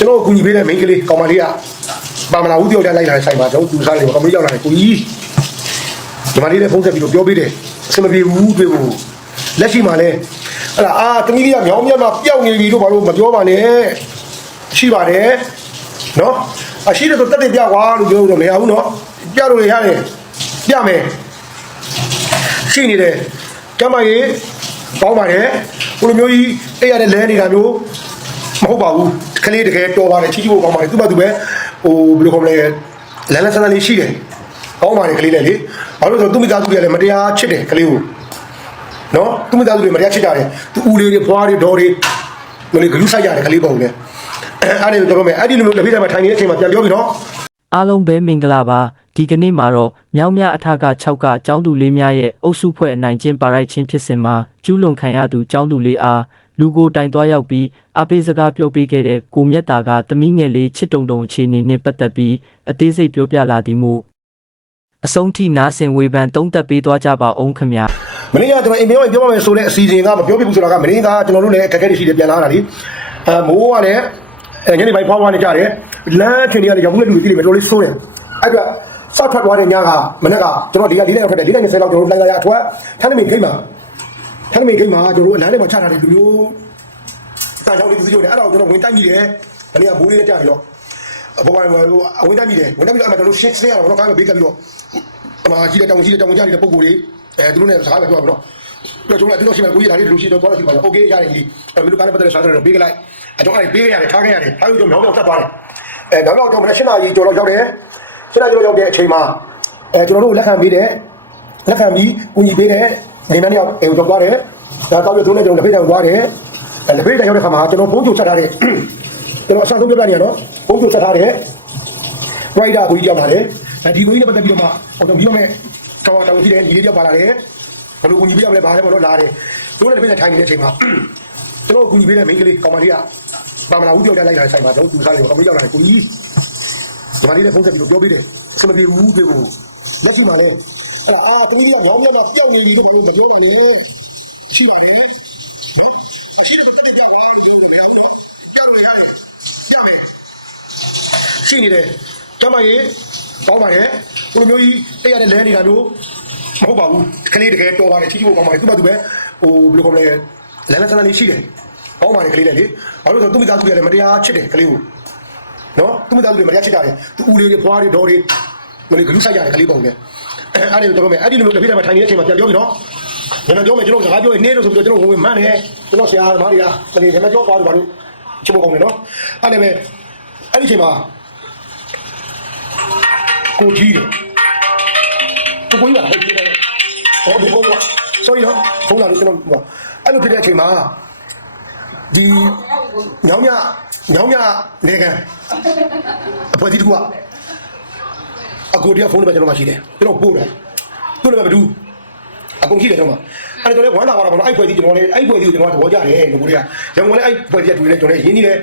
ကျွန်တော်ကူညီပေးတဲ့မိန်းကလေးကောင်မလေးကပါမလာဘူးတယောက်တည်းလိုက်လာတဲ့ဆိုင်မှာကျွန်တော်သူစားလေးကောင်မလေးရောက်လာတယ်ကိုကြီးဒီမလေးလည်းဖုန်းဆက်ပြီးတော့ပြောပေးတယ်အဆင်မပြေဘူးတွေ့ဖို့လက်ရှိမှာလည်းအဲ့ဒါအာတမီးလေးကမြောင်းမြတ်မှာပျောက်နေပြီလို့ဘာလို့မပြောပါနဲ့ရှိပါတယ်နော်အရှိတယ်ဆိုတက်တယ်ပြကွာလို့ပြောလို့မရဘူးနော်ပြလို့ရတယ်ပြမယ်ရှိနေတယ်ကျမကြီးပေါင်းပါတယ်ဘလိုမျိုးကြီးအဲ့ရတဲ့လဲနေတာမျိုး မဟုတ်ပါဘူးခလေးတကယ်တော်ပါတယ်ချီချီဖို့ကောင်းပါတယ်သူ့ဘာသူပဲဟိုဘယ်လိုခေါ်မလဲလန်လန်ဆန်းဆန်းလေးရှိတယ်ကောင်းပါတယ်ခလေးလည်းလေဘာလို့လဲဆိုတော့သူ့မိသားစုတွေကလည်းမတရားချစ်တယ်ခလေးကိုနော်သူ့မိသားစုတွေမတရားချစ်ကြတယ်သူဦးလေးတွေဖွားတွေဒေါ်တွေမလေးဂလူးဆိုင်ရတယ်ခလေးပေါ့လေအဲ့ဒါတော့မယ်အဲ့ဒီလိုမျိုးတစ်ပြည့်တည်းမှာထိုင်နေတဲ့အချိန်မှာပြန်ပြောပြီနော်အားလုံးပဲမင်္ဂလာပါဒီကနေ့မှာတော့မြောင်းမြအထက6ကကျောင်းသူလေးများရဲ့အုပ်စုဖွဲ့အနိုင်ကျင့်ပါရိုက်ခြင်းဖြစ်စဉ်မှာကျူးလွန်ခံရသူကျောင်းသူလေးအား လူကိုတိုင်သွားရောက်ပြီးအပေးစကားပြောပေးခဲ့တဲ့ကိုမြတ်တာကတမိငယ်လေးချစ်တုံတုံအခြေအနေနဲ့ပတ်သက်ပြီးအသေးစိတ်ပြောပြလာသည်မို့အဆုံးထိနားဆင်ဝေဖန်တုံးသက်ပေးသွားကြပါအောင်ခင်ဗျာမနေ့ကကျွန်တော်အိမ်ပြောရင်ပြောပါမယ်ဆိုတဲ့အစီအစဉ်ကမပြောပြဘူးဆိုတာကမနေ့ကကျွန်တော်တို့လည်းအခက်အခဲတွေရှိတယ်ပြန်လာတာလीအဲမိုးကလည်းအဲညနေပိုင်းဖွားဖွားနေကြတယ်လမ်းချင်တွေကလည်းရောက်ဘူးလူတွေသိလိမ့်မယ်တော်လေးစိုးတယ်အဲ့တော့စောက်ထွက်သွားတဲ့ညကမနေ့ကကျွန်တော်ဒီက၄နိုင်ထွက်တယ်၄နိုင်20လောက်ကျွန်တော်တို့လိုက်လာရအထွက်ထန်းနမင်ဂိတ်မှာ ထန်းနမင်ဂိတ်မှာကျွန်တော်တို့အလမ်းထဲမှာချထားတယ်လူမျိုးစာကြောင်းလေးသူစီရတယ်အဲ့ဒါကိုကျွန်တော်ဝင်တိုက်မိတယ်မနေ့ကမိုးလေးနဲ့ကြာပြီတော့အပေါ်မှာဟိုအဝင်တိုက်မိတယ်ဝင်တိုက်မိတော့အဲ့မှာကျွန်တော်ရှင်းစင်းရတော့ကားပဲဘေးကပ်ပြီးတော့အမကြီးတဲ့တောင်ကြီးတဲ့တောင်ကြားနေတဲ့ပုံကိုယ်လေးအဲသူတို့နဲ့စကားပဲပြောပါတော့ တော့ကျွန်တော်တို့ရှိမှကိုကြီးလာတယ်လူရှိတော့တော့ရှိပါတော့โอเคရတယ်ကြီးအဲမင်းတို့ကားနဲ့ပတ်သက်တဲ့စားတယ်ပေးလိုက်အဲတော့အဲ့ပေးရတယ်ထားခဲ့ရတယ်ထားပြီးတော့မြောင်းမြောင်းဆက်သွားတယ်အဲနောက်တော့ကျွန်တော်မနေ့၈နာရီကျော်လောက်ရောက်တယ်၈နာရီကျော်လောက်ရောက်တဲ့အချိန်မှာအဲကျွန်တော်တို့လက်ခံပေးတယ်လက်ခံပြီးကူညီပေးတ ယ်နေမန်းရောက်အဲတော့သွားတယ်ဒါတော့ပြသူနဲ့ကျွန်တော်လက်ဖေးတောင်သွားတယ်အဲလက်ဖေးတောင်ရောက်တဲ့ခါမှာကျွန်တော်ဘုံကျုပ်ဆက်ထားတယ်ကျွန်တော်အဆောင်ဆုံးပြပြနေရနော်ဘုံကျုပ်ဆက်ထားတယ် rider ကိုကြီးရောက်လာတယ်အဲဒီကိုကြီးနဲ့ပတ်သက်ပြီးတော့မှဟိုတော့ပြီးတော့မဲ့တော်တော်တော်ကြည့်တယ်ညီလေးပြောက်ပါလာတယ်ဘယ်လိုကူညီပေးရမလဲဘာလဲပေါ့နော်လာတယ်သူတို့လည်းတစ်ဖက်ထိုင်နေတဲ့အချိန်မှာကျွန်တော်ကူညီပေးတဲ့မိန်းကလေးကောင်မလေးကပါမလာဘူးပြောကြလိုက်လာတဲ့ဆိုင်မှာတော့သူစားလေးကောင်မလေးရောက်လာတယ်ကိုကြီးဒီမလေးလည်းဖုန်းဆက်ပြီးတော့ပြောပေးတယ်စမပြေဘူးပြေဘူးလက်ရှိမှာလည်း အဲ့ဒါအာတမီးကမြောင်းမြောင်းတော့ပြောက်နေပြီလို့ဘာလို့မပြောတာလဲရှိပါတယ်ဟမ်ရှိတယ်တက်တက်ပြကွာလို့ပြောလို့မရဘူးနော်ကြောက်လို့ရတယ်ကြမယ်ရှိနေတယ်ကျမကြီးပေါင်းပါတယ်ဘယ်လိုမျိုးကြီးအဲ့ရတဲ့လဲနေတာမျိုးမဟုတ်ပါဘူးခလေးတကယ်တော်ပါတယ်ချီချီဖို့ကောင်းပါတယ်သူ့ဘာသူပဲဟိုဘယ်လိုခေါ်မလဲလန်လန်ဆန်းဆန်းလေးရှိတယ်ကောင်းပါတယ်ခလေးလည်းလေဘာလို့လဲဆိုတော့သူ့မိသားစုတွေကလည်းမတရားချစ်တယ်ခလေးကိုနော်သူ့မိသားစုတွေမတရားချစ်ကြတယ်သူဦးလေးတွေဖွားတွေဒေါ်တွေမလေးဂလူးဆိုင်ရတယ်ခလေးပေါ့လေ အဲ့ဒါတွေတော့မယ်အဲ့ဒီလိုမျိုးတစ်ပြည့်တည်းမှာထိုင်နေတဲ့အချိန်မှာပြန်ပြောပြီနော်ညနေပြောမယ်ကျွန်တော်စကားပြောရင်နေလို့ဆိုပြီးတော့ကျွန်တော်ဝင်ဝင်မှန်းနေကျွန်တော်ဆရာသမားတွေကတကယ်ညနေပြောသွားတယ်ဘာလို့ချစ်ဖို့ကောင်းတယ်နော်အဲ့ဒါပဲအဲ့ဒီအချိန်မှာကိုကြီးတယ်ကိုကိုကြီးကဟဲ့ကြီးတယ်ဟောဒီဘုံက sorry နော်ဖုန်းလာလို့ကျွန်တော်ဟိုအဲ့လိုဖြစ်တဲ့အချိန်မှာဒီညောင်ညညောင်ညနေကန်အဖွဲ့အစည်းတစ်ခုက အကိုတရားဖုန်းနံပါတ်ကျွန်တော်မှရှိတယ်ကျွန်တော်ပို့တယ်သူ့နံပါတ်ဘယ်သူအကုန်ရှိတယ်ကျွန်တော်အဲ့ဒါကျွန်တော်လည်းဝမ်းသာသွားတာပေါ့နော်အဲ့ဖွဲ့အစည်းကျွန်တော်လည်းအဲ့ဖွဲ့အစည်းကိုကျွန်တော်ကသဘောကျတယ်ငကိုတွေကရန်ကုန်လည်းအဲ့ဖွဲ့အစည်းကတွေ့တယ်ကျွန်တော်လည်းရင်းနှီးတယ်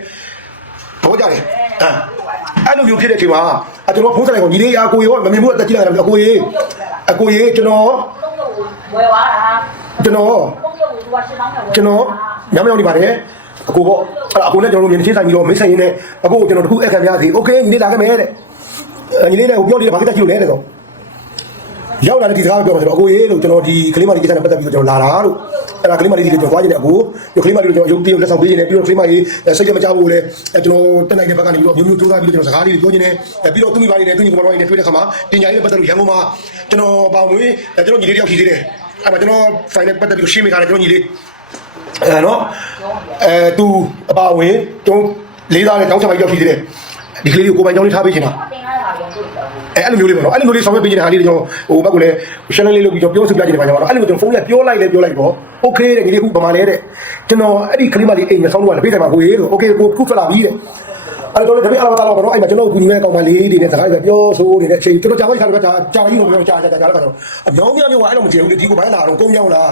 သဘောကျတယ်အာအဲ့လိုမျိုးဖြစ်တဲ့အချိန်မှာအကျွန်တော်ဖုန်းဆက်လိုက်ကိုညီလေးရာကိုရောမမြင်ဘူးအတက်ကြီးလာတယ်အကိုကြီးအကိုကြီးကျွန်တော် ဝယ်သွားတာ ကျွန်တော် ပုံရုပ်ကိုသူကရှင်းအောင်ဝယ် ကျွန်တော်ညမရောက်နေပါတယ်အကိုပေါ့အဲ့ဒါအကိုနဲ့ကျွန်တော်တို့မြင်ချင်းဆိုင်ပြီးတော့မိတ်ဆိုင်ရင်းနဲ့အကိုကိုကျွန်တော်တခုအခက်ပြားစီโอเคညီလေးလာခဲ့မယ်တဲ့ အဲညီလေးလည်းဟိုပြောနေတယ်ဘာကိစ္စကြည့်လို့လဲတဲ့တော့ရောက်လာတဲ့ဒီစကားပြောတော့ကျွန်တော်အကိုရေးလို့ကျွန်တော်ဒီကလေးမလေးကိစ္စနဲ့ပတ်သက်ပြီးတော့ကျွန်တော်လာတာလို့အဲ့ဒါကလေးမလေးဒီကျွန်တော်သွားကြည့်တယ်အကိုဒီကလေးမလေးတို့ကျွန်တော်ရုပ်တရက်လက်ဆောင်ပေးနေတယ်ပြီးတော့ကလေးမလေးစိတ်ကြမကြဘူးလေအဲကျွန်တော်တက်နိုင်တဲ့ဘက်ကနေပြီးတော့မျိုးမျိုးစူးစမ်းပြီးတော့ကျွန်တော်စကားလေးတွေပြောနေတယ်အဲပြီးတော့သူမိဘတွေနဲ့သူညီကောင်မတွေနဲ့တွေ့တဲ့ခါမှာတင်ညာရေးနဲ့ပတ်သက်လို့ရန်ကုန်မှာကျွန်တော်ပေါင်မွေးအဲကျွန်တော်ညီလေးတယောက်ရှိသေးတယ်အဲ့မှာကျွန်တော်ဖိုင်နဲ့ပတ်သက်ပြီးတော့ရှင်းမိထားတယ်ကျွန်တော်ညီလေးအဲနော်အဲသူအပါဝင်တုံးလေးသားနဲ့တောင်းချမိုက်ရောက်ရှိသေးတယ်ဒီကလေးကိုကိုပိုင်ကြောင်းလေးထားပေးချင်တာတင်ကားတာရောကိုယ်တော့ အဲအဲ့လိုမျိုးလေးပေါ့နော်အဲ့လိုမျိုးလေးဆောင်ရွက်ပေးကြတဲ့ဟာလေးတွေကျွန်တော်ဟိုဘက်ကလည်း channel လေးလုပ်ပြီးကျွန်တော်ပြောစုပြကြတဲ့ခါကျတော့အဲ့လိုမျိုးကျွန်တော်ဖုန်းကပြောလိုက်လဲပြောလိုက်တော့ okay တဲ့ညီလေးခုပမာလဲတဲ့ကျွန်တော်အဲ့ဒီခလေးမလေးအိမ်ကဆောင်းလို့ကလည်းပြေးတယ်မှာဟိုရေးလို့ okay ကိုခုဖက်လာပြီတဲ့အဲ့တော့တပည့်အလားတာတော့ဘောနော်အဲ့မှာကျွန်တော်ကူညီမဲ့ကောင်မလေးတွေနဲ့စကားပြောဆိုနေတဲ့အချိန်ကျွန်တော်ကြာလိုက်တာကကြာကြာကြီးလို့ပြောကြာကြာကြာတော့အမျိုးမျိုးမျိုးကအဲ့လိုမကျေဘူးလေဒီကိုဘိုင်းလာတော့ကုန်းကြောင်းလား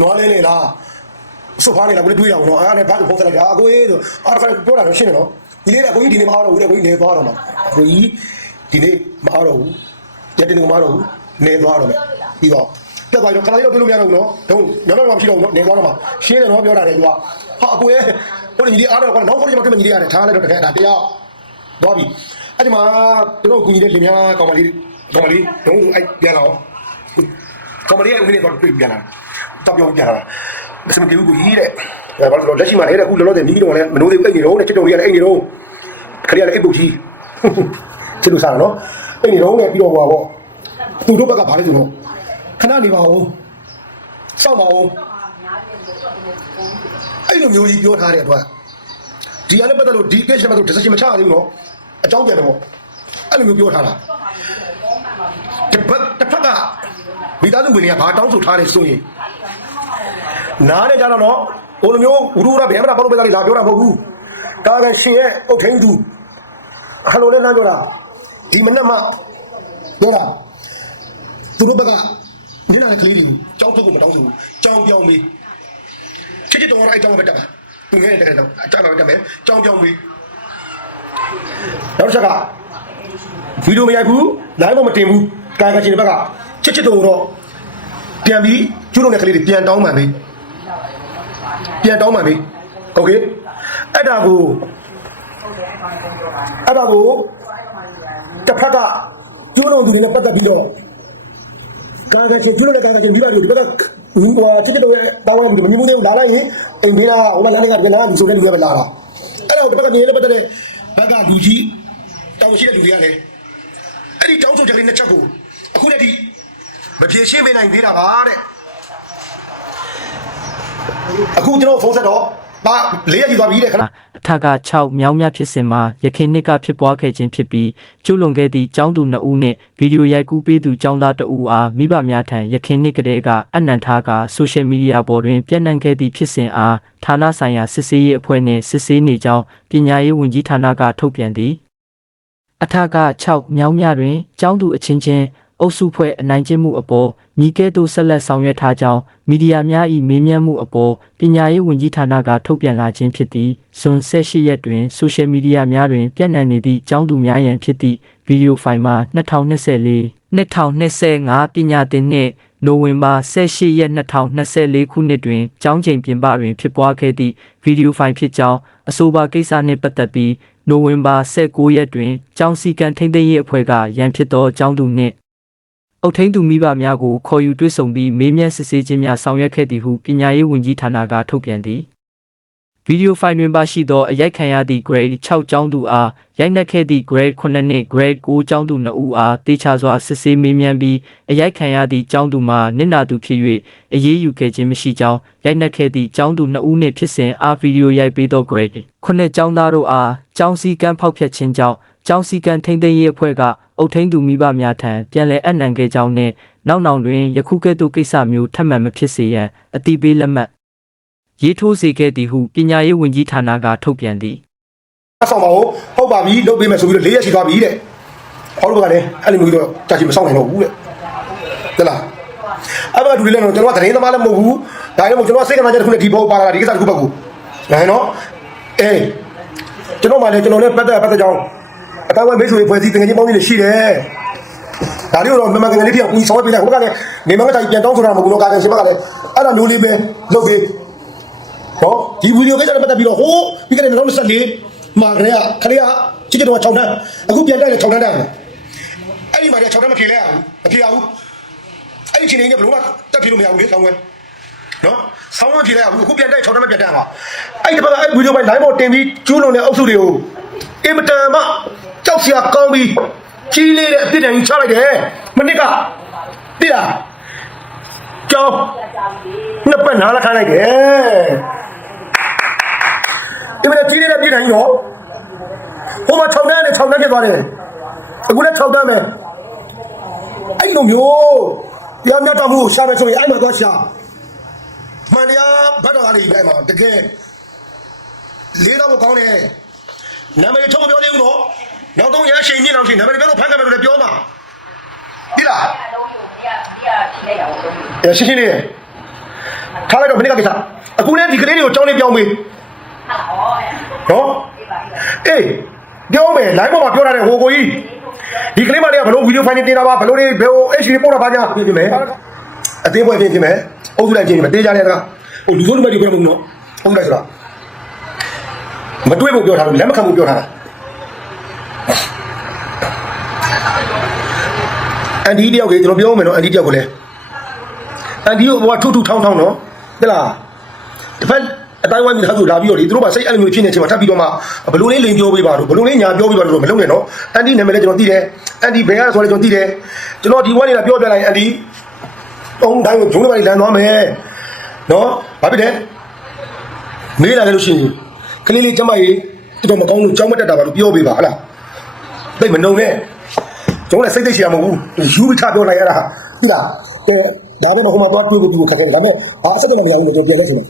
နွားလဲလဲလားဆိုဖားနေလားကိုလည်းတွေးရအောင်နော်အားနဲ့ဘာလို့ဖုန်းဆက်လိုက်တာအကိုရေးဆိုအားတစ်ခါပြောတာတော့ရှင်းတယ်နော်ဒီလေးကကိုကြီးဒီနေ့မအားတော့ဘူးလေကိုကြီးနေသွားတော့မှာကိုကြီး ဒီနေ့မအားတော့ဘူးရက်တင်ကမအားတော့ဘူးနေသွားတော့မယ်ပြီးတော့တက်သွားတော့ခဏလေးတော့တွေးလို့မရတော့ဘူးနော်တော့ညောင်းတော့မရှိတော့ဘူးနော်နေသွားတော့မှာရှင်းတယ်နော်ပြောတာလေသူကဟာအကိုရဲ့ဟိုညီလေးအားတော့ကွာနောက်ခေါင်းကျမှခင်မညီလေးရတယ်ထားလိုက်တော့တကယ်ဒါတရားသွားပြီအဲ့ဒီမှာတို့ကူညီတဲ့လင်မယားကောင်မလေးကောင်မလေးတော့အဲ့ပြန်လာအောင်ကောင်မလေးကဦးနေတော့တွေ့ပြန်လာတော့ပြောပြန်လာမစမပြေဘူးကိုကြီးတဲ့အဲဘာလို့လက်ရှိမှာလည်းအခုလောလောဆယ်မိကြီးတော်လည်းမနိုးသေးဘူးအိတ်နေတော့နဲ့ချစ်တော်လေးကလည်းအိတ်နေတော့ခရီးကလည်းအိတ်ပုတ်ကြီး ချစ်လို့စားတာနော်အိတ်နေတော့နဲ့ပြီးတော့ဟွာပေါ့သူတို့ဘက်ကဘာလဲဆိုတော့ခဏနေပါဦးစောင့်ပါဦးအဲ့လိုမျိုးကြီးပြောထားတဲ့အတွက်ဒီကလည်းပတ်သက်လို့ဒီ case နဲ့ပတ်သက်လို့ decision မချရသေးဘူးနော်အကြောင်းပြန်တော့အဲ့လိုမျိုးပြောထားတာတစ်ဖက်တစ်ဖက်ကမိသားစုဝင်တွေကဘာတောင်းဆိုထားတယ်ဆိုရင်နားနဲ့ကြတော့နော်ဟိုလိုမျိုးဝူရူရဘယ်မှာဘာလို့ပဲလာပြောတာမဟုတ်ဘူးကာကရှင်ရဲ့အုတ်ထင်းသူဟယ်လိုလေးလာပြောတာ ဒီမနေ့မှပြောတာသူတို့ဘက်ကနင်းလာတဲ့ကလေးတွေကိုကြောက်ထုတ်ကိုမတောင်းဆိုဘူးကြောင်ပြောင်းပြီးချစ်ချစ်တော်တော့အဲ့ကြောင်ပဲတက်တာသူငယ်တဲ့တော့အကြောင်ပဲတက်မယ်ကြောင်ပြောင်းပြီးနောက်တစ်ချက်ကဗီဒီယိုမရိုက်ဘူး live မတင်ဘူးကာကရှင်တွေဘက်ကချစ်ချစ်တော်တော့ပြန်ပြီးကျူးလုံးတဲ့ကလေးတွေပြန်တောင်းမှန်ပြီပြန်တောင်းမှန်ပြီโอเคအဲ့ဒါကိုအဲ့ဒါကို တစ်ဖက်ကကျူးလုံးသူတွေနဲ့ပတ်သက်ပြီးတော့ကာကရှင်ကျူးလုံးတဲ့ကာကရှင်မိဘတွေဒီဘက်ကဟိုချစ်ချစ်တော်ရဲ့တောင်းမှန်မှုမမြင်မှုတွေကိုလာလိုက်ရင်အိမ်မေးတာဟိုမှာလမ်းတွေကပြန်လာလူဆိုတဲ့လူတွေပဲလာတာအဲ့ဒါကိုတစ်ဖက်ကမြင်ရတဲ့ပတ်သက်တဲ့ဘက်ကလူကြီးတောင်းရှိတဲ့လူတွေကလည်းအဲ့ဒီတောင်းဆိုချက်လေးနှစ်ချက်ကိုအခုလက်ထိမပြေရှင်းပေးနိုင်သေးတာပါတဲ့အခုကျွန်တော်ဖုန်းဆက်တော့ ပါလေးရက်ကြီးသွားပြီတဲ့ခဏအထက်က6မြောင်းမြဖြစ်စဉ်မှာရခိုင်နှစ်ကဖြစ်ပွားခဲ့ခြင်းဖြစ်ပြီးကျူးလွန်ခဲ့သည့်ចောင်းသူ2ဦးနှင့်ဗီဒီယိုရိုက်ကူးပေးသူចောင်းသား2ဦးအားမိဘများထံရခိုင်နှစ်ကလေးကအနံ့ထားကဆိုရှယ်မီဒီယာပေါ်တွင်ပြန့်နှံ့ခဲ့သည့်ဖြစ်စဉ်အားဌာနဆိုင်ရာစစ်ဆေးရေးအဖွဲ့နှင့်စစ်ဆေးနေကြောင်းပညာရေးဝန်ကြီးဌာနကထုတ်ပြန်သည်အထက်က6မြောင်းမြတွင်ကျောင်းသူအချင်းချင်း အုပ်စုဖွဲ့အနိုင်ကျင့်မှုအပေါ်ညီကဲ့သို့ဆက်လက်ဆောင်ရွက်ထားကြောင်းမီဒီယာများ၏မေးမြန်းမှုအပေါ်ပညာရေးဝန်ကြီးဌာနကထုတ်ပြန်လာခြင်းဖြစ်သည်ဇွန်18ရက်တွင်ဆိုရှယ်မီဒီယာများတွင်ပြန့်နှံ့နေသည့်ကျောင်းသူများရန်ဖြစ်သည့်ဗီဒီယိုဖိုင်မှာ2024 2025ပညာသင်နှင့်နိုဝင်ဘာ18ရက်2024ခုနှစ်တွင်ကျောင်းချိန်ပြင်ပတွင်ဖြစ်ပွားခဲ့သည့်ဗီဒီယိုဖိုင်ဖြစ်ကြောင်းအဆိုပါကိစ္စနှင့်ပတ်သက်ပြီးနိုဝင်ဘာ19ရက်တွင်ကျောင်းစည်းကမ်းထိန်းသိမ်းရေးအဖွဲ့ကရန်ဖြစ်သောကျောင်းသူနှင့် အုတ်ထင်းသူမိဘများကိုခေါ်ယူတွေ့ဆုံပြီးမေးမြန်းစစ်ဆေးခြင်းများဆောင်ရွက်ခဲ့သည်ဟုပညာရေးဝန်ကြီးဌာနကထုတ်ပြန်သည်ဗီဒီယိုဖိုင်တွင်ပါရှိသောအရိုက်ခံရသည့် grade 6ကျောင်းသူအားရိုက်နှက်ခဲ့သည့် grade 9နှင့် grade 9ကျောင်းသူ2ဦးအားတေချာစွာစစ်ဆေးမေးမြန်းပြီးအရိုက်ခံရသည့်ကျောင်းသူမှာနစ်နာသူဖြစ်၍အရေးယူခဲ့ခြင်းမရှိကြောင်းရိုက်နှက်ခဲ့သည့်ကျောင်းသူ2ဦးနှင့်ဖြစ်စဉ်အားဗီဒီယိုရိုက်ပေးသော grade 9ကျောင်းသားတို့အားကျောင်းစည်းကမ်းဖောက်ဖျက်ခြင်းကြောင့် ကျောင်းစည်းကမ်းထိန်းသိမ်းရေးအဖွဲ့ကအုတ်ထင်းသူမိဘများထံပြန်လည်အပ်နှံခဲ့ကြောင်းနှင့်နောက်နောက်တွင်ယခုကဲ့သို့ကိစ္စမျိုးထပ်မံမဖြစ်စေရန်အတိပေးလက်မှတ်ရေးထိုးစေခဲ့သည်ဟုပညာရေးဝန်ကြီးဌာနကထုတ်ပြန်သည်အဆောင်ပါဦးဟုတ်ပါပြီလုပ်ပေးမယ်ဆိုပြီးတော့လေးရက်ရှိသွားပြီတဲ့ဟောလို့ကလည်းအဲ့လိုမျိုးတော့ကြာချင်မဆောင်နိုင်တော့ဘူးတဲ့ဟုတ်လားအဲ့ဘာဒူလေးလည်းကျွန်တော်ကသတင်းသမားလည်းမဟုတ်ဘူးဒါကြောင့်ကျွန်တော်စိတ်ကနာချက်တစ်ခုနဲ့ဒီဘောပါလာတာဒီကိစ္စတစ်ခုပဲကိုဒါနော်အေးကျွန်တော်မှလည်းကျွန်တော်လည်းပတ်သက်ပတ်သက်ကြောင်း အတောင်ဝဲမိတ်ဆွေဖွဲ့စည်းတင်ငယ်ချင်းပေါင်းကြီးလည်းရှိတယ်ဒါလေးတော့မမငယ်လေးတယောက်ကိုဆောင်းပေးလိုက်ဟိုကလည်းနေမကတိုင်းပြန်တောင်းဆိုတာမဟုတ်ဘူးတော့ကာကန်ရှင်ဘက်ကလည်းအဲ့ဒါမျိုးလေးပဲလုပ်ပေးနော်ဒီဗီဒီယိုကိစ္စနဲ့ပတ်သက်ပြီးတော့ဟိုးပြီးခဲ့တဲ့2024မှာကလေးကခလေးကချစ်ချစ်တော့6တန်းအခုပြန်တိုက်တယ်6တန်းတန်းအဲ့ဒီမှာလည်း6တန်းမဖြေလဲအောင်မဖြေအောင်အဲ့ဒီချိန်လေးကဘလို့မှတက်ဖြေလို့မရဘူးလေဆောင်းဝဲနော်ဆောင်းဝဲဖြေလဲအောင်အခုပြန်တိုက်6တန်းမပြန်တန်းပါအဲ့ဒီဘက်ကအဲ့ဗီဒီယိုပိုင်း line ပေါ်တင်ပြီးကျူးလွန်တဲ့အုပ်စုတွေကိုအင်မတန်မှ ကြောက်စရာကောင်းပြီးကြီးလေးတဲ့အပြစ်ဒဏ်ကြီးချလိုက်တယ်မနစ်ကတိလားကြောင်းနှစ်ပတ်နားလက်ခံလိုက်တယ်ဒီမနေ့ကြီးနေတဲ့ပြည်တိုင်းရောဟိုမှာ6တန်းနဲ့6တန်းဖြစ်သွားတယ်အခုလည်း6တန်းပဲအဲ့လိုမျိုးတရားမျှတမှုကိုရှာမယ်ဆိုရင်အဲ့မှာသွားရှာမှန်တရားဘတ်တော်အားလေးတိုင်းမှာတကယ်လေးတော့ကောင်းတယ်နာမည်ထုတ်မပြောသေးဘူးနော် နောက်တော့ရရှိန်မြင့်အောင်ရှိနာမည်ပြောလို့ဖန်ကမယ်လို့ပြောမှာဒီလားအလုံးကိုမရမရဖြေလိုက်ရအောင်လုံးကိုအဲရှင်းရှင်းလေးထားလိုက်တော့မနေ့ကကိစ္စအခုလည်းဒီကလေးတွေကိုကြောင်းလေးပြောင်းပေးဟာဩအဲ့နော်ဒီပါဒီပါအေးပြောမယ် live ပေါ်မှာပြောထားတဲ့ဟိုကိုကြီးဒီကလေးမလေးကဘလို့ဗီဒီယိုဖိုင်တင်တာပါဘလို့တွေဘယ်ဟို HD ပို့တာပါညာပြင်ပြင်မယ်အသေးပွဲပြင်ပြင်မယ်အုပ်စုလိုက်ပြင်ပြင်မယ်တေးကြတဲ့ကဟိုလူစိုးလူမတွေပြောမှာမဟုတ်နော်ဟုတ်လိုက်ဆိုတာမတွေ့ဖို့ပြောထားလို့လက်မခံဖို့ပြောထားတာ အန်ဒီတယောက်ကြီးကျွန်တော်ပြောမယ်နော်အန်ဒီတယောက်ကိုလည်းအန်ဒီကိုဘဝထုထုထောင်းထောင်းနော်ဟုတ်လားတစ်ဖက်အတိုင်းဝိုင်းမိသားစုလာပြီးတော့ဒီသူတို့ကစိတ်အဲ့လိုမျိုးဖြစ်နေတဲ့အချိန်မှာထပ်ပြီးတော့မှဘလို့လေးလိန်ပြောပေးပါတော့ဘလို့လေးညာပြောပေးပါတော့မလုပ်နဲ့နော်အန်ဒီနာမည်လည်းကျွန်တော်သိတယ်အန်ဒီဘယ်ကဆိုလဲကျွန်တော်သိတယ်ကျွန်တော်ဒီဝိုင်းနေတာပြောပြလိုက်အန်ဒီတုံးတိုင်းကိုဂျုံးလေးပါလမ်းသွားမယ်နော်ဘာဖြစ်လဲမေးလာခဲ့လို့ရှိရင်ကလေးလေးကျမကြီးတော်တော်မကောင်းလို့ကြောင်းမတက်တာပါလို့ပြောပေးပါဟလား သိမနှုံနဲ့ကျွန်တော်လည်းစိတ်သိရှိရမဟုတ်ဘူးယူပြီးထပြောလိုက်ရတာဟုတ်လားအဲဒါပဲမဟုတ်မှတော့တွေ့ဖို့ဒီကိုခက်ခဲတယ်ဒါပေမဲ့ဘာအဆက်တော့မရဘူးလို့ပြောလဲဆိုတော့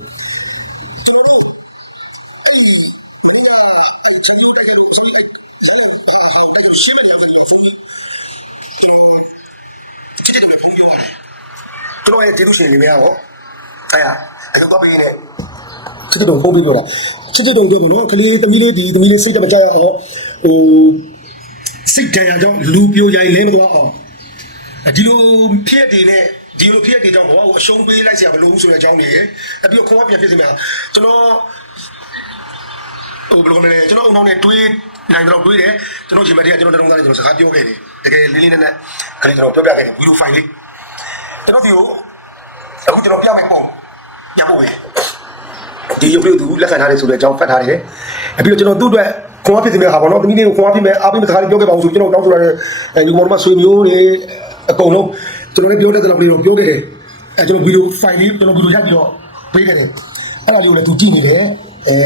ကျွန်တော်ရဲ့ကျေးဇူးရှင်နေမရဟောအဲ့ရအဲ့တော့ဘယ်နဲ့ချစ်တုံဖုံးပြီးပြောတာချစ်တုံပြောကနော်ကလေးသမီးလေးဒီသမီးလေးစိတ်တမကြရအောင်ဟို စိတ်တန်ရကြောင့်လူပြိုရိုင်လဲမသွားအောင်ဒီလိုဖြစ်တည်နဲ့ဒီလိုဖြစ်တည်ကြောင့်ဘောကိုအရှုံးပေးလိုက်စရာမလိုဘူးဆိုတဲ့အကြောင်းကြီးရယ်အပြီးတော့ခေါင်းကပြန်ဖြစ်နေမှာကျွန်တော်ဟိုဘယ်လိုလဲကျွန်တော်အုံနောက်နဲ့တွေးနိုင်တော့တွေးတယ်ကျွန်တော်ချိန်မတည်းကကျွန်တော်တရုံသားလေးကျွန်တော်စကားပြောခဲ့တယ်တကယ်လေးလေးနက်နက်အဲ့ဒါကျွန်တော်ပြောပြခဲ့တယ်ဗီဒီယိုဖိုင်လေးကျွန်တော်ဒီကိုအခုကျွန်တော်ပြမယ်ပုံညဖို့ပဲဒီရုပ်လေးသူလက်ခံထားတယ်ဆိုတဲ့အကြောင်းဖတ်ထားတယ်အပြီးတော့ကျွန်တော်သူ့အတွက် ခွန်အားဖြစ်နေမှာဟာပေါ့နော်တမီးလေးကိုခွန်အားဖြစ်မယ်အားပေးမယ့်စကားလေးပြောခဲ့ပါအောင်ဆိုကျွန်တော်တောင်းဆိုရတဲ့အဲယူမော်မဆွေမျိုးတွေအကုန်လုံးကျွန်တော်လည်းပြောတဲ့တလောက်လေးတော့ပြောခဲ့တယ်အဲကျွန်တော်ဗီဒီယိုဖိုင်လေးကျွန်တော်ဗီဒီယိုရိုက်ပြီးတော့ပေးခဲ့တယ်အဲ့ဒါလေးကိုလည်းသူကြည့်နေတယ်အဲ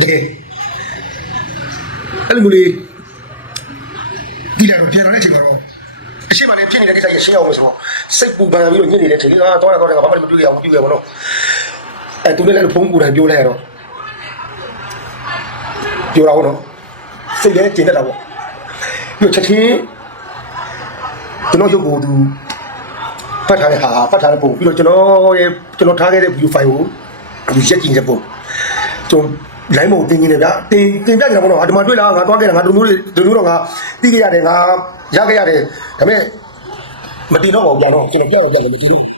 တကယ်အဲ့လိုမျိုးလေးဒီလာတော့ပြန်လာတဲ့အချိန်မှာတော့အရှိမလည်းဖြစ်နေတဲ့ကိစ္စကြီးရှင်းအောင်လို့ဆိုတော့စိတ်ပူပန်ပြီးတော့ညစ်နေတဲ့ချိန်လေးကတော့တော့တော့ဘာမှမတွေ့ရအောင်ပြုရပါတော့အဲသူလည်းလည်းဖုန်းကူတိုင်းပြောလိုက်ရတော့ ပြောတာပေါ့နော်စိတ်လည်းကျဉ်တတ်တာပေါ့ပြီးတော့ချက်ချင်းကျွန်တော်ရုပ်ကိုသူဖတ်ထားတဲ့ဟာဖတ်ထားတဲ့ပုံပြီးတော့ကျွန်တော်ရဲ့ကျွန်တော်ထားခဲ့တဲ့ view file ကိုဒီရက်ကြည့်တဲ့ပုံကျွန်တော်လိုင်းမုံတင်နေတယ်ဗျာတင်တင်ပြကြတာပေါ့နော်အဒီမှာတွေ့လာငါသွားခဲ့တာငါတို့မျိုးတွေတို့မျိုးတော့ငါသိခဲ့ရတယ်ငါရခဲ့ရတယ်ဒါပေမဲ့မတင်တော့ပါဘူးကြာတော့ကျွန်တော်ပြရပြတယ်မကြည့်ဘူး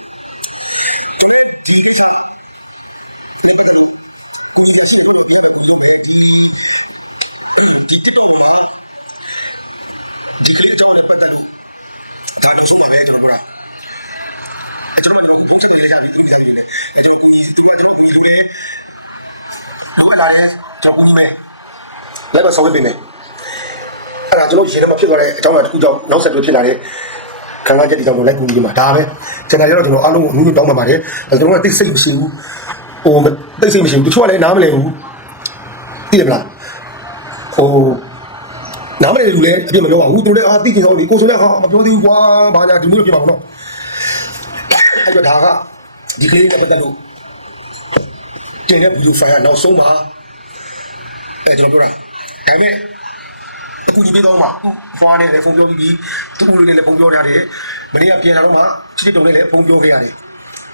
လေးအဲ့ဒီဒီတော့တော့ဒီလိုလောကသားရဲ့ကြောက်နေမယ်လည်းမဆောက်ပြနေအဲ့ဒါကျွန်တော်ရှင်ထဲမှာဖြစ်သွားတဲ့အကြောင်းအရာတစ်ခုကြောင့်နောက်ဆက်တွဲဖြစ်လာတဲ့ခံစားချက်တွေကြောင့်လိုက်ကူညီမှာဒါပဲကျွန်တော်ကတော့ကျွန်တော်အားလုံးကိုအမှုညွှန်တောင်းပန်ပါတယ်ဒါကျွန်တော်ကသိစိတ်မရှိဘူးဟိုသိစိတ်မရှိဘူးတချို့ကလည်းနားမလည်ဘူးသိတယ်မလားဟိုနားမလည်လူလည်းအပြစ်မပြောပါဘူးသူတို့လည်းအာသိချင်တော့ဒီကိုဆိုလည်းဟာမပြောသေးဘူးကွာဘာညာဒီမျိုးလိုဖြစ်ပါဘောနော် အဲ့တော့ဒါကဒီကလေးနဲ့ပတ်သက်လို့ကျင်းတဲ့ဗီဒီယိုဖိုင်ကနောက်ဆုံးပါအဲကျွန်တော်ပြောတာဒါပေမဲ့အခုဒီပေးတော့မှာဖွားနေတယ်ဖုန်းပြောပြီးပြီသူ့လူလေးလည်းဖုန်းပြောထားတယ်မနေ့ကပြန်လာတော့မှချစ်တုံလေးလည်းဖုန်းပြောခဲ့ရတယ်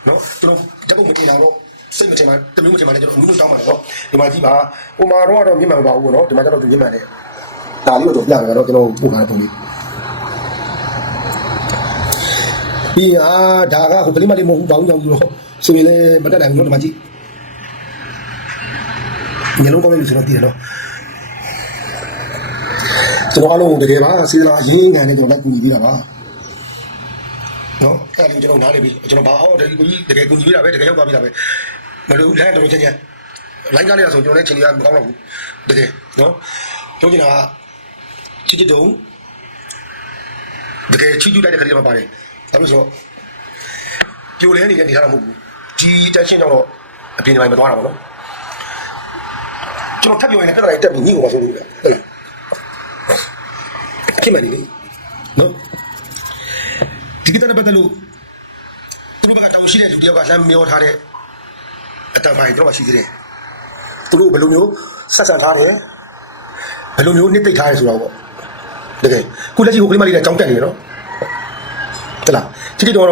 နော်ကျွန်တော်တက်ဖို့မတင်အောင်တော့စိတ်မတင်ပါတမျိုးမတင်ပါနဲ့ကျွန်တော်အမှုတောင်းပါတော့ဒီမှာကြည့်ပါဟိုမှာတော့တော့မြင်မှာမပါဘူးနော်ဒီမှာကျတော့သူမြင်မှာနဲ့ဒါလေးတော့ပြရတော့ကျွန်တော်ပို့ထားတဲ့ပုံလေး ပြီးအာဒါကဟိုကလေးမလေးမဟုတ်ဘူးဘာလို့ကြောင့်လို့ဆိုရင်လည်းမတက်နိုင်ဘူးနော်ဒီမှာကြည့်ညလုံးကောင်းလေးလို့ဆိုတော့တည်တယ်နော်ကျွန်တော်အားလုံးတကယ်ပါစေတနာအရင်ခံနေကျွန်တော်လိုက်ကူညီပေးတာပါနော်အဲ့ဒါလေးကျွန်တော်နားနေပြီကျွန်တော်ဘာအောင်တကယ်ကူညီတကယ်ကူညီပေးတာပဲတကယ်ရောက်သွားပြီတာပဲမလို့လမ်းတော်တော်ချင်းချင်းလိုင်းကားလေးဆိုကျွန်တော်လည်းချင်းလေးကမကောင်းတော့ဘူးတကယ်နော်ပြောချင်တာကချစ်ချစ်တုံးတကယ်ချစ်ချူလိုက်တဲ့ခရီးမှာပါတယ် ဒါလို့ဆိုတော့ပြိုလဲနေတဲ့နေရာတော့မဟုတ်ဘူးဒီတက်ရှင်းတော့အပြင်ပိုင်းမသွားတာပေါ့နော်ကျွန်တော်ထပ်ပြောရင်လည်းတက်လာတက်ပြီးညိကိုပါဆိုလို့ပဲဟုတ်လားဖြစ်မှန်နေလေနော်ဒီကိစ္စနဲ့ပတ်သက်လို့သူတို့ကတောင်းရှိတဲ့လူတယောက်ကလမ်းမျောထားတဲ့အတန်ဖိုင်တော့ရှိသေးတယ်သူတို့ဘယ်လိုမျိုးဆက်ဆံထားတယ်ဘယ်လိုမျိုးနှစ်သိမ့်ထားတယ်ဆိုတော့ပေါ့တကယ်ခုလက်ရှိဟိုကလေးမလေးလည်းကြောင်းတက်နေတယ်နော် ဟုတ်လားချစ်တိတော်တော့